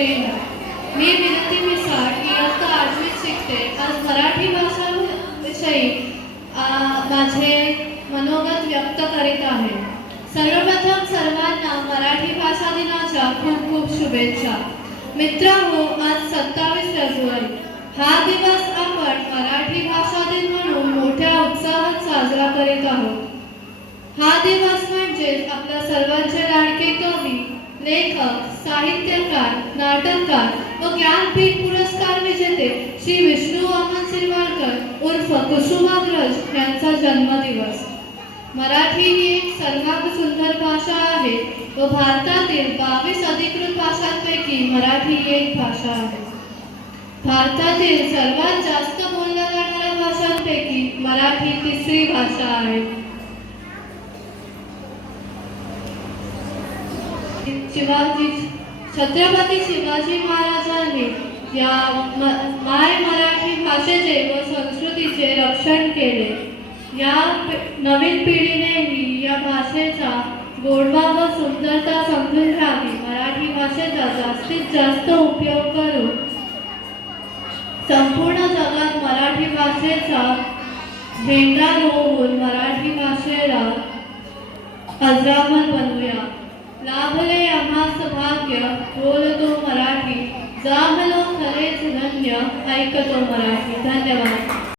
मैत्रिणींनो, मी विनती मिसाळ इयत्ता 8वीत शिकते. आज मराठी भाषा विषयी माझे मनोगत व्यक्त करीत आहे. सर्वप्रथम सर्वांना मराठी भाषा दिनाच्या खूप खूप शुभेच्छा. मित्रांनो, आज 27 फेब्रुवारी हा दिवस आपण मराठी भाषा दिन म्हणून मोठ्या उत्साहात साजरा करीत आहोत. हा दिवस म्हणजे आपल्या सर्वांचे लाडके कवी, लेखक, साहित्यकार, नाटककार व ज्ञानपीठ पुरस्कार विजेते श्री विष्णू वामन शिरवाडकर उर्फ कुसुमाग्रज यांचा जन्मदिवस. मराठी ही एक सर्वात सुंदर भाषा आहे व भारतातील 22 अधिकृत भाषांपैकी मराठी एक भाषा आहे. भारतातील सर्वात जास्त बोलल्या जाणाऱ्या भाषांपैकी मराठी तिसरी भाषा आहे. छत्रपती शिवाजी महाराजांनी या माय मराठी भाषेचे व संस्कृतीचे रक्षण केले. या नवीन पिढीनेही या भाषेचा गोडवा व सुंदरता समजून घ्यावी. मराठी भाषेचा जास्तीत जास्त उपयोग करून संपूर्ण जगात मराठी भाषेचा झेंडा रोवून मराठी भाषेला अजरामर बनवूया. लाभले आम्हास भाग्य, बोलतो मराठी, जाहलो खरेच धन्य, ऐकतो मराठी. धन्यवाद.